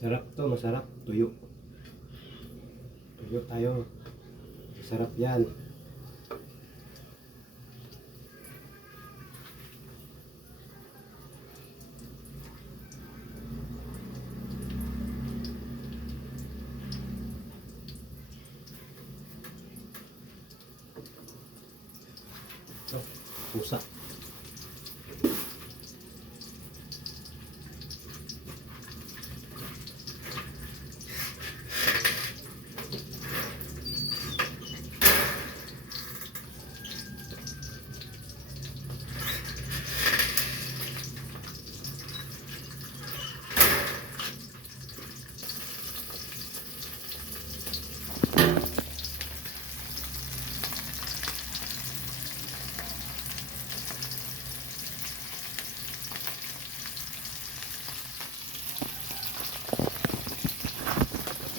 Sarap to, masarap. Tuyo. Tuyo tayo. Sarap yan. Oh, pusa.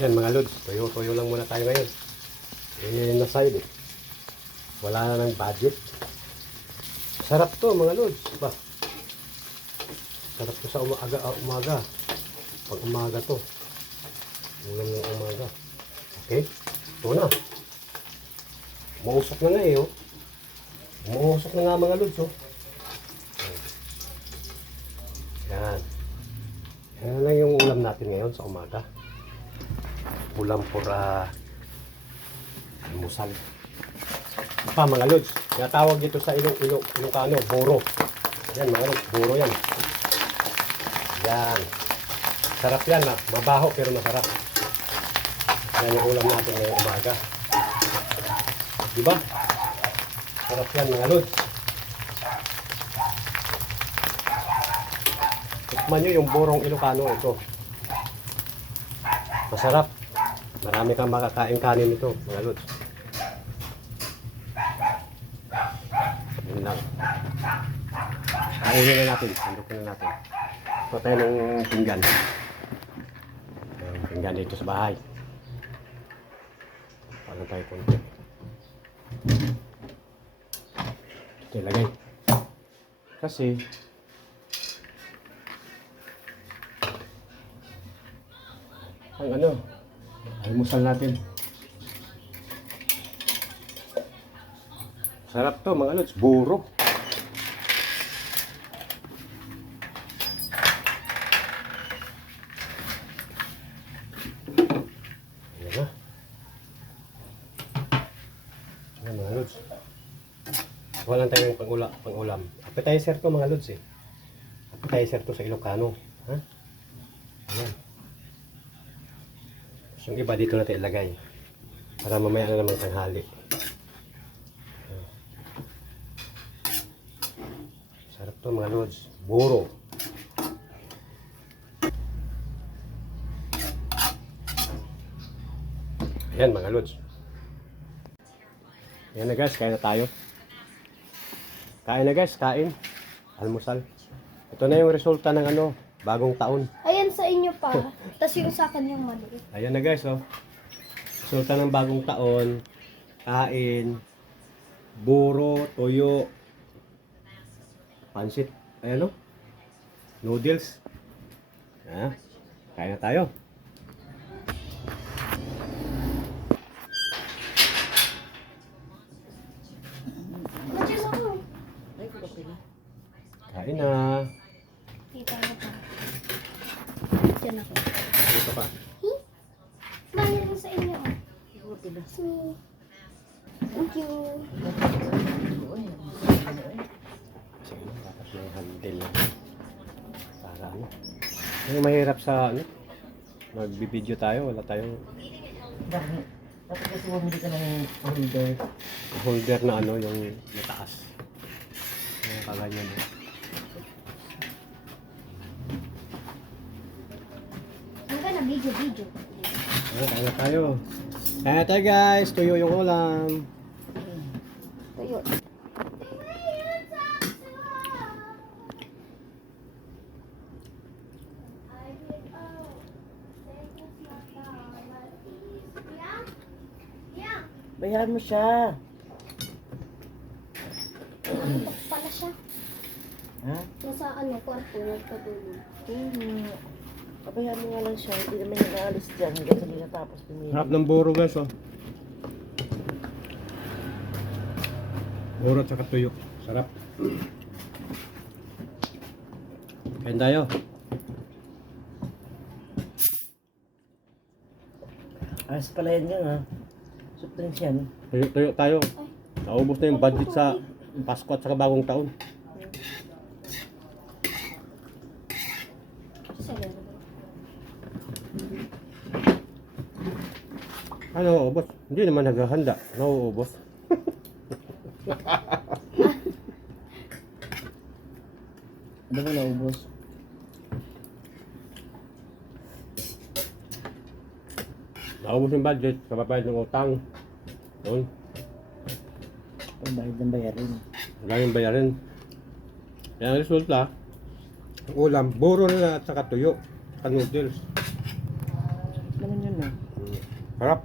Yan mga lods, tuyo-tuyo lang muna tayo ngayon. Na side eh. Wala na ng budget. Sarap to mga lods. Ba? Sarap to sa umaga. Pag umaga to. Ulam ng umaga. Okay? Ito na. Umuusok na nga eh. Oh. Umuusok na nga mga lods. Oh. Yan. Yan lang yung ulam natin ngayon sa umaga. Ulam pura almusal. Pa mga lods, tinatawag dito sa Ilocano, buro. Yan mga lods, buro yan. Yan. Sarap yan, mabaho pero masarap. Yan yung ulam natin ngayong umaga. Diba? Sarap yan mga lods. Tikman nyo yung burong Ilocano ito. Masarap. Marami kang makakain kanin nito, mga lods. Yun lang. Kainin na natin. Sandukin na natin. Ito tayo ng pinggan. Yung pinggan dito sa bahay. Paano tayo konti. Ito ilagay. Kasi ang ano, almusal natin. Sarap to mga lods, buro. Ayan na. Ayan mga lods. Walang tayong pang-ulam. Appetizer to mga lods eh. Appetizer to sa Ilocano. Ha? Ayan. Yung iba dito natin ilagay para mamaya na naman tanghali. Sarap to mga lods, buro. Ayan mga lods. Ayan na guys, kain na tayo. Kain na guys, kain. Almusal. Ito na yung resulta ng ano, bagong taon. Ayan sa inyo pa. Tapos yung sa akin yung maliit. Ayan na guys, oh. Resulta ng bagong taon. Kain. Buro, toyo. Pansit. Ayan, oh. Noodles. Ha? Kain na tayo. Matches ako. Kain na. Kita mo pa. Diyan ako. Dito pa. Mayroon sa inyo. So, thank you. Sige, dapat may handle lang. Para ano. Yung mahirap sa ano. Magbibideo tayo, wala tayong Bakit? Dapat kasi bumili ka ng holder. holder na ano, yung mataas. Yung kaganyan eh. Ano ka na video? Ayan, kain na tayo. Kain na tayo guys, tuyo yung ulam. Tuyo. Bayaran mo siya. Pala siya. Ha? Nasa ano, kwarto, nagpatulog. Pabayaan mo nga lang siya, hindi naman yung naalis dyan hanggang sa nila tapos pumili. Sarap ng buro guys, oh. Buro at saka tuyo. Sarap. Kain tayo. Ayos pala yan nga ha. Soup drinks yan. Tuyo tayo. Naubos na yung budget sa Pasko at saka bagong taon. Sayo. Ano, ubos? Hindi naman naghahanda. Nauubos. Ano mo naubos? Naubos yung budget sa papayad ng utang. Doon. Ang bayad ng bayarin. Wala yung bayarin. Kaya ang resulta, ang ulam, buro na at saka tuyo. Saka noodles. Naman yun na. Sarap.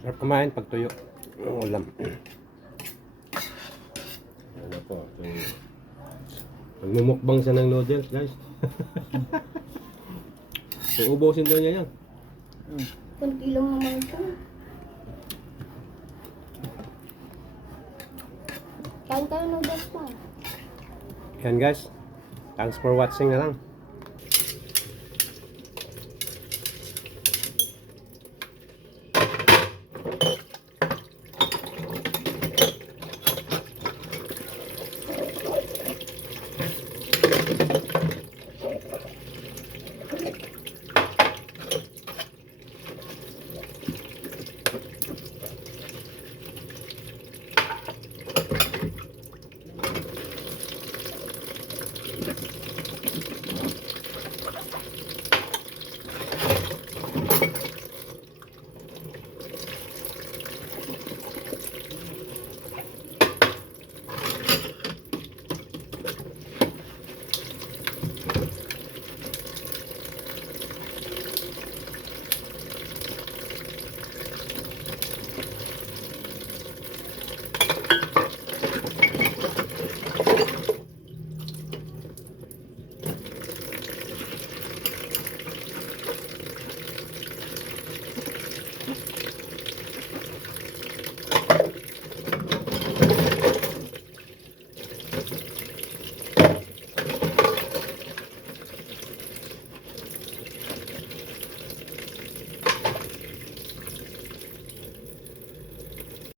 Sarap kumain pag tuyo. Ang ulam. Ano po. Magmumukbang siya ng noodles, guys. Uubusin daw niya yan. Kunti lang naman ito. Kain tayo noodles pa. Yan guys. Thanks for watching na lang.